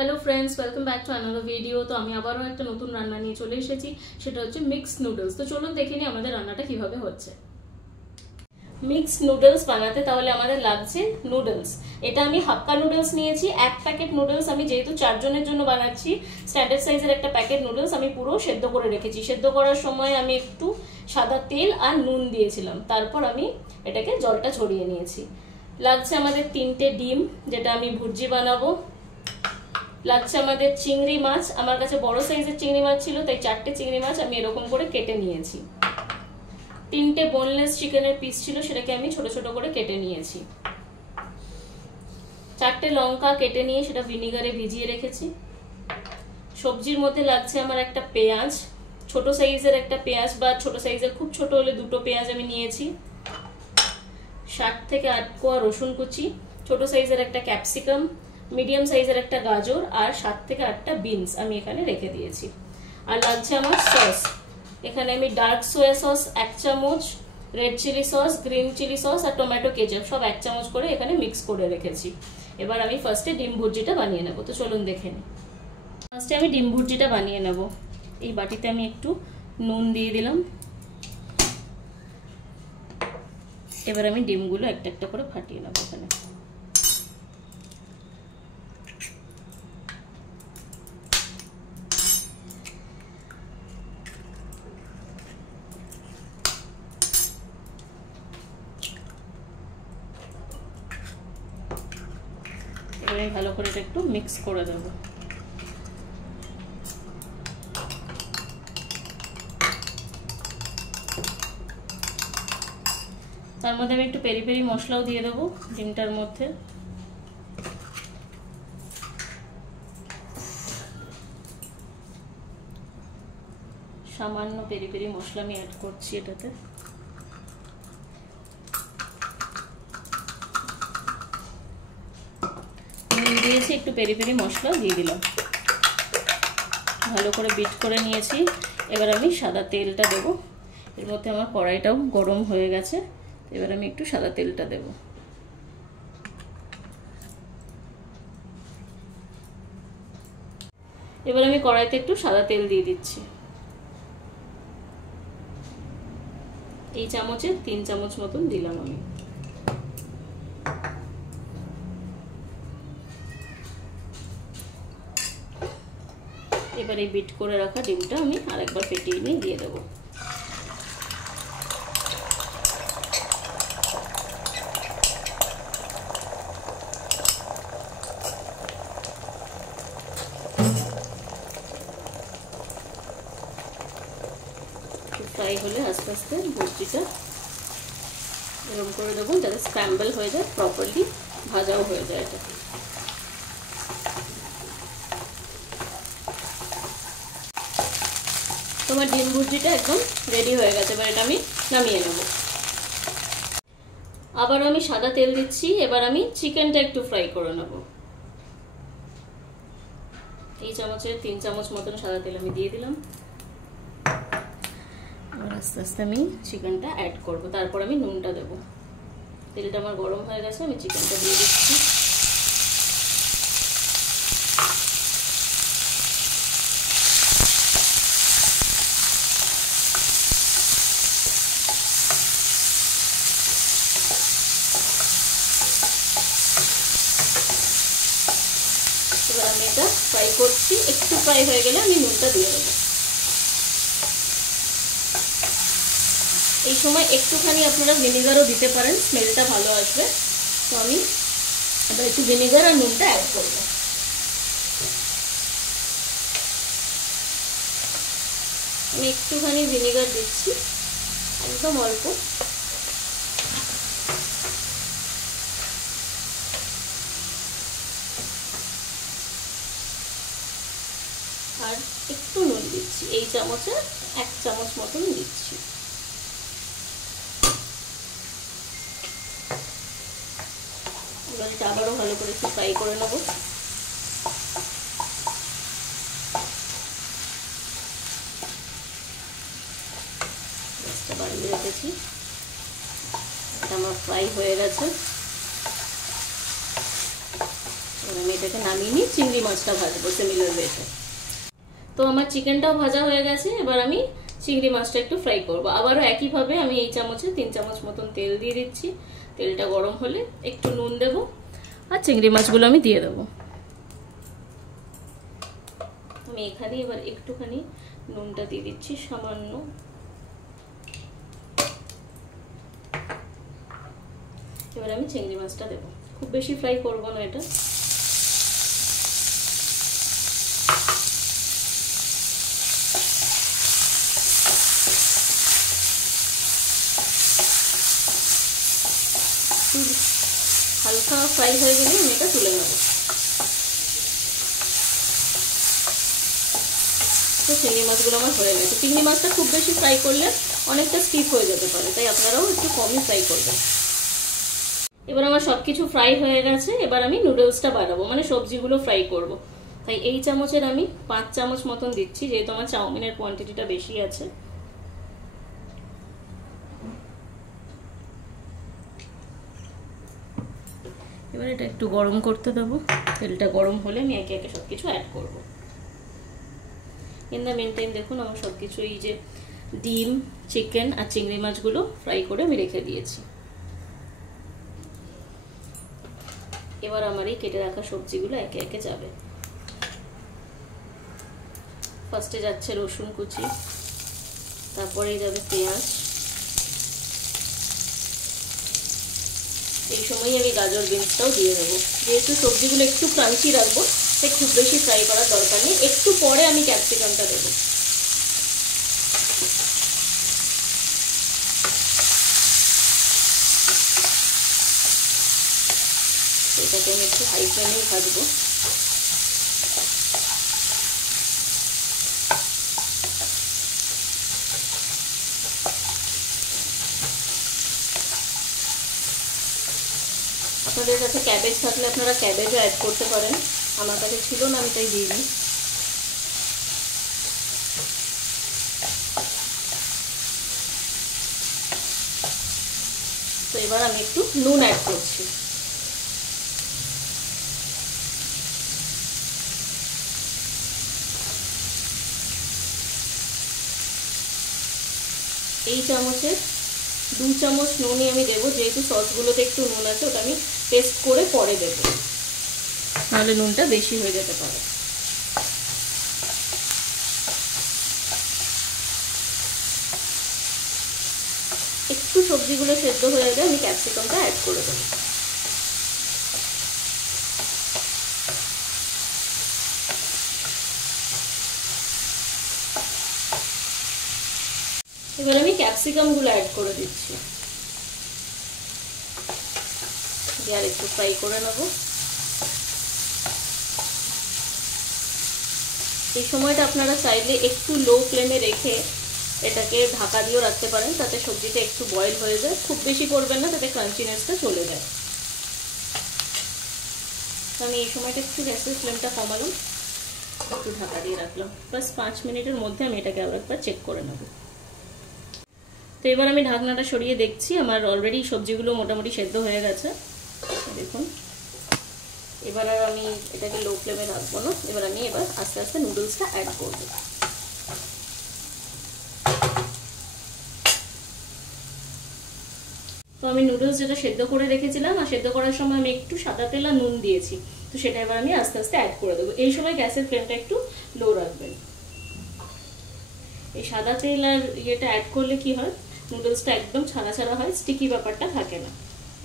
Hello friends, welcome back to another video. तो আমি আবারও একটা নতুন রান্না নিয়ে চলে এসেছি, সেটা হচ্ছে মিক্সড নুডলস। তো চলুন দেখে নিই আমাদের রান্নাটা কিভাবে হচ্ছে। মিক্সড নুডলস বানাতে তাহলে আমাদের লাগছে নুডলস। এটা আমি হাক্কা নুডলস নিয়েছি, এক প্যাকেট নুডলস। আমি যেহেতু 4 জনের জন্য বানাচ্ছি, স্ট্যান্ডার্ড সাইজের একটা প্যাকেট নুডলস আমি পুরো সেদ্ধ করে রেখেছি। সেদ্ধ করার সময় আমি একটু সাদা তেল আর নুন দিয়েছিলাম, তারপর আমি এটাকে জলটা ছড়িয়ে নিয়েছি। লাগছে আমাদের 3টে ডিম, যেটা আমি ভুর্জি বানাবো। লাগছে আমাদের চিংড়ি মাছ, আমার কাছে বড় সাইজের চিংড়ি মাছ ছিল, তাই 4টে চিংড়ি মাছ আমি এরকম করে কেটে নিয়েছি। 3টে বোনলেস চিকেনের পিস ছিল, সেটাকে আমি ছোট ছোট করে কেটে নিয়েছি। 4টে লঙ্কা কেটে নিয়ে সেটা ভিনিগারে ভিজিয়ে রেখেছি। সবজির মধ্যে লাগছে আমার একটা পেঁয়াজ, ছোট সাইজের একটা পেঁয়াজ, বা ছোট সাইজের খুব ছোট হলে 2টো পেঁয়াজ আমি নিয়েছি। 7 থেকে 8 কোয়া রসুন কুচি, ছোট সাইজের একটা ক্যাপসিকাম, মিডিয়াম সাইজের একটা গাজর, আর 7 থেকে 8টা বিনস আমি এখানে রেখে দিয়েছি। আর লাগছে আমার সস। এখানে আমি ডার্ক সোয়া সস 1 চামচ, red chilli sauce, green chilli sauce আর টমেটো কেচাপ সব 1 চামচ করে এখানে মিক্স করে রেখেছি। এবার আমি ফার্স্টে ডিম ভুর্জিটা বানিয়ে নেব। তো চলুন দেখে নিই। ফার্স্টে আমি ডিম ভুর্জিটা বানিয়ে নেব। এই বাটিতে আমি একটু নুন দিয়ে দিলাম। এবার আমি ডিমগুলো একটা একটা করে ফাটিয়ে নেব এখানে। এবারে ভালো করে এটা একটু মিক্স করে দেব। তার মধ্যে আমি একটু পেরি পেরি মশলাও দিয়ে দেবো ডিমটার মধ্যে। সামান্য পেরি পেরি মশলা আমি অ্যাড করছি এটাতে। দিয়েছি একটু পেরি পেরি মশলা দিয়ে দিলাম, ভালো করে বিট করে নিয়েছি। এবার আমি সাদা তেলটা দেব। এর মধ্যে আমার কড়াইটাও গরম হয়ে গেছে, এবার আমি একটু সাদা তেলটা দেব। এবার আমি কড়াইতে একটু সাদা তেল দিয়ে দিচ্ছি। এই চামচে 3 চামচ মতন দিলাম আমি। এবার এই বিট করে রাখা ডিমটা আমি আরেকবার ফেটিয়ে নিয়ে দিয়ে দেবো। ফ্রাই হলে আস্তে আস্তে ভুর্জিটা এরকম করে দেবো, যাতে স্ক্র্যাম্বল হয়ে যায়, প্রপারলি ভাজাও হয়ে যায় এটা। তোমার ডিম ভুর্জিটা একদম রেডি হয়ে গেছে। এবার এটা আমি নামিয়ে নেব। আবার আমি সাদা তেল দিচ্ছি। এবার আমি চিকেনটা একটু ফ্রাই করে নেব। এই চামচের 3 চামচ মতন সাদা তেল আমি দিয়ে দিলাম। এবার আস্তে আস্তে আমি চিকেনটা অ্যাড করব, তারপর আমি নুনটা দেব। তেলটা আমার গরম হয়ে গেছে, আমি চিকেনটা দিয়ে দিচ্ছি। এবার আমি এটা ফ্রাই করছি, একটু ফ্রাই হয়ে গেলে আমি নুনটা দিয়ে দেবো। এই সময় একটুখানি আপনারা ভিনেগারও দিতে পারেন, স্মেলটা ভালো আসবে। তো আমি এবার একটু ভিনেগার আর নুনটা অ্যাড করব। আমি একটুখানি ভিনেগার দিচ্ছি, একদম অল্প। আর একটু নুন দিচ্ছি, এই চামচে 1 চামচ মতন দিচ্ছি। এবার এটা আবারও ভালো করে একটু ফ্রাই করে নেব। গ্যাসটা বাড়িয়ে রেখেছি, এটা আমার ফ্রাই হয়ে গেছে। আমি এটাকে নামিয়ে নিয়ে চিংড়ি মাছটা ভাজবো সিমিলার ওয়েতে। তো আমার চিকেনটাও ভাজা হয়ে গেছে, এবার আমি চিংড়ি মাছটা একটু ফ্রাই করব। আবারও একইভাবে আমি এই চামচে 3 চামচ মতন তেল দিয়ে দিচ্ছি। তেলটা গরম হলে একটু নুন দেব আর চিংড়ি মাছগুলো আমি দিয়ে দেবো। আমি এখানে এবার একটুখানি নুনটা দিয়ে দিচ্ছি সামান্য। এবার আমি চিংড়ি মাছটা দেবো, খুব বেশি ফ্রাই করব না এটা। হালকা ফ্রাই হয়ে গেলে আমি এটা তুলে নেব। তো চিংড়ি মাছগুলো আমার হয়ে গেছে। চিংড়ি মাছটা খুব বেশি ফ্রাই করলে অনেকটা স্টিফ হয়ে যেতে পারে, তাই আপনারাও একটু কমই ফ্রাই করবেন। এবার আমার সবকিছু ফ্রাই হয়ে গেছে, এবার আমি নুডলসটা বানাবো, মানে সবজিগুলো ফ্রাই করব। তাই এই চামচের আমি 5 চামচ মতন দিচ্ছি, যেহেতু আমার চাউমিনের কোয়ান্টিটিটা বেশি আছে। এবার এটা একটু গরম করতে দেবো। তেলটা গরম হলে আমি একে একে সবকিছু অ্যাড করব। ইন দ্য মেনটাইম দেখুন আমার সবকিছু, এই যে ডিম, চিকেন আর চিংড়ি মাছগুলো ফ্রাই করে আমি রেখে দিয়েছি। এবার আমার এই কেটে রাখা সবজিগুলো একে একে যাবে। ফার্স্টে যাচ্ছে রসুন কুচি, তারপরে যাবে পেঁয়াজ। এই সময় আমি গাজর বিনসটাও দিয়ে দেবো। যেহেতু সবজিগুলো একটু ক্রাঞ্চি রাখবো তাই খুব বেশি ফ্রাই করার দরকার নেই, একটু পরে আমি ক্যাপসিকামটা দেবো। এটাকে আমি একটু হাই ফ্লেমেই ভাজবো। আপনাদের কাছে ক্যাবেজ থাকলে আপনারা ক্যাবেজও অ্যাড করতে পারেন, আমার কাছে ছিল না আমি তাই দিইনি। তো এবার আমি একটু নুন অ্যাড করছি। এই চামচের 2 চামচ নুনই আমি দেবো, যেহেতু সসগুলোতে একটু নুন আছে, ওটা আমি টেস্ট করে পরে দেবো, নাহলে নুনটা বেশি হয়ে যেতে পারে। একটু সবজিগুলো সেদ্ধ হয়ে গেলে আমি ক্যাপসিকামটা অ্যাড করে দেবো। এবার আমি ক্যাপসিকামগুলো অ্যাড করে দিচ্ছি, দিয়ে আর একটু ফ্রাই করে নেব। এই সময়টা আপনারা চাইলে একটু লো ফ্লেমে রেখে এটাকে ঢাকা দিয়েও রাখতে পারেন, তাতে সবজিটা একটু বয়েল হয়ে যায়। খুব বেশি করবেন না, তাতে ক্রাঞ্চিনেসটা চলে যায়। তো আমি এই সময়টা একটু গ্যাসের ফ্লেমটা কমালাম, একটু ঢাকা দিয়ে রাখলাম। বাস 5 মিনিটের মধ্যে আমি এটাকে আবার একবার চেক করে নেব। তো এবার আমি ঢাকনাটা সরিয়ে দেখছি, আমার অলরেডি সবজিগুলো মোটামুটি সেদ্ধ হয়ে গেছে দেখুন। এবার আর আমি এটাকে লো ফ্লেমে রাখবো না, এবার আমি আস্তে আস্তে নুডলসটা অ্যাড করবো। তো আমি নুডলস যেটা সেদ্ধ করে রেখেছিলাম, আর সেদ্ধ করার সময় আমি একটু সাদা তেল আর নুন দিয়েছি, তো সেটা এবার আমি আস্তে আস্তে অ্যাড করে দেবো। এই সময় গ্যাসের ফ্লেমটা একটু লো রাখবেন। এই সাদা তেল আর ইয়েটা অ্যাড করলে কি হয়, নুডলসটা একদম ছাড়া ছাড়া হয়, স্টিকি ব্যাপারটা থাকে না।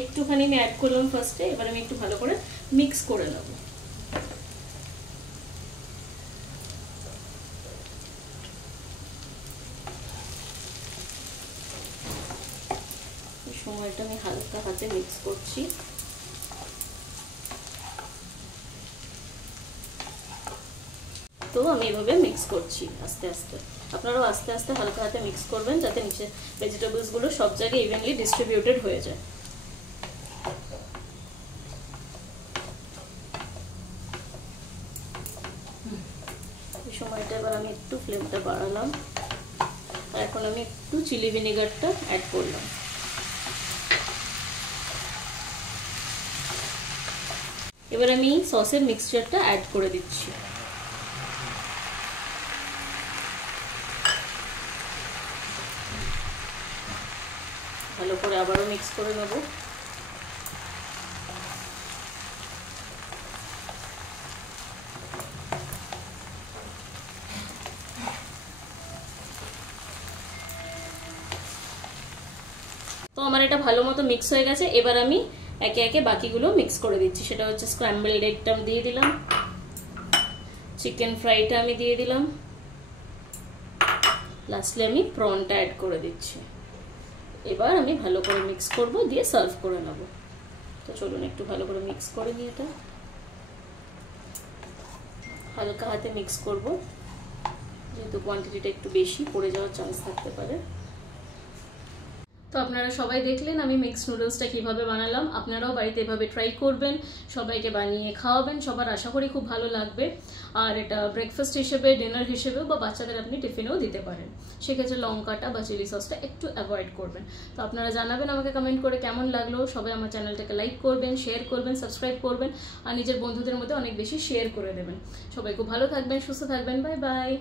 একটুখানি আমি অ্যাড করলাম ফার্স্টে, এবার আমি একটু ভালো করে মিক্স করে নেব। এই সময়টা আমি হালকা হাতে মিক্স করছি। তো আমি এভাবে মিক্স করছি আস্তে আস্তে। আপনারাও আস্তে আস্তে হালকা হাতে মিক্স করবেন, যাতে নিচে ভেজিটেবলসগুলো সব জায়গায় ইভেনলি ডিস্ট্রিবিউটেড হয়ে যায়। এই সময়টা এবার আমি একটু ফ্লেমটা বাড়ালাম, আর এখন আমি একটু চিলি ভিনেগারটা অ্যাড করলাম। এবার আমি সসের মিক্সচারটা অ্যাড করে দিচ্ছি। ভালো করে আবারও মিক্স করে নেব। তো আমার এটা ভালো মতো মিক্স হয়ে গেছে। এবার আমি একে একে বাকিগুলো মিক্স করে দিচ্ছি। সেটা হচ্ছে স্ক্র্যাম্বলড এগটা দিয়ে দিলাম, চিকেন ফ্রাইটা আমি দিয়ে দিলাম, লাস্টলি আমি প্রনটা অ্যাড করে দিচ্ছি। এবার আমি ভালো করে মিক্স করব, দিয়ে সার্ভ করে নেব। তো চলুন একটু ভালো করে মিক্স করে নিই। এটা হালকা হাতে মিক্স করব, যেহেতু কোয়ান্টিটিটা একটু বেশি পড়ে যাওয়ার চান্স থাকতে পারে। তো আপনারা সবাই দেখলেন আমি মিক্সড নুডলসটা কীভাবে বানালাম। আপনারাও বাড়িতে এভাবে ট্রাই করবেন, সবাইকে বানিয়ে খাওয়াবেন। সবার আশা করি খুব ভালো লাগবে। আর এটা ব্রেকফাস্ট হিসেবে, ডিনার হিসেবেও বা বাচ্চাদের আপনি টিফিনেও দিতে পারেন। সেক্ষেত্রে লঙ্কাটা বা চিলি সসটা একটু অ্যাভয়েড করবেন। তো আপনারা জানাবেন আমাকে কমেন্ট করে কেমন লাগলো। সবাই আমার চ্যানেলটাকে লাইক করবেন, শেয়ার করবেন, সাবস্ক্রাইব করবেন আর নিজের বন্ধুদের মধ্যে অনেক বেশি শেয়ার করে দেবেন। সবাই খুব ভালো থাকবেন, সুস্থ থাকবেন। Bye bye.